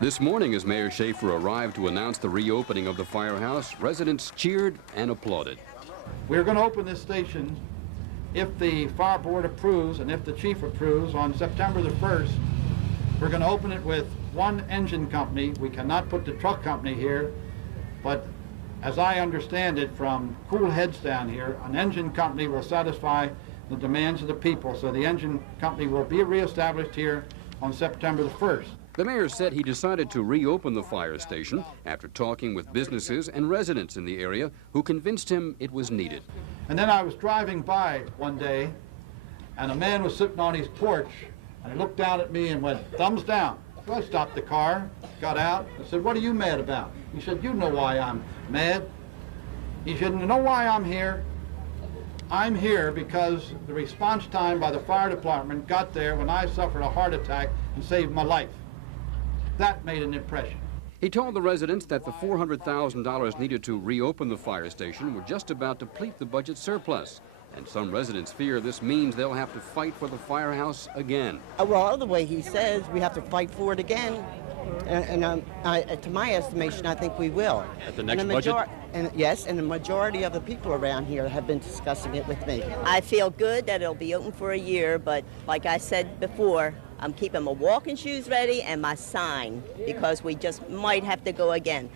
This morning, as Mayor Schaefer arrived to announce the reopening of the firehouse, residents cheered and applauded. We're going to open this station if the fire board approves and if the chief approves on September the 1st. We're going to open it with one engine company. We cannot put the truck company here, but as I understand it from cool heads down here, an engine company will satisfy the demands of the people. So the engine company will be reestablished here on September the 1st. The mayor said he decided to reopen the fire station after talking with businesses and residents in the area who convinced him it was needed. And then I was driving by one day, and a man was sitting on his porch, and he looked down at me and went, thumbs down. So I stopped the car, got out, and said, what are you mad about? He said, you know why I'm mad. He said, you know why I'm here? I'm here because the response time by the fire department got there when I suffered a heart attack and saved my life. That made an impression. He told the residents that the $400,000 needed to reopen the fire station would just about deplete the budget surplus. And some residents fear this means they'll have to fight for the firehouse again. Well, the way he says, we have to fight for it again. And to my estimation, I think we will. At the next budget? Yes, and the majority of the people around here have been discussing it with me. I feel good that it'll be open for a year, but like I said before, I'm keeping my walking shoes ready and my sign because we just might have to go again.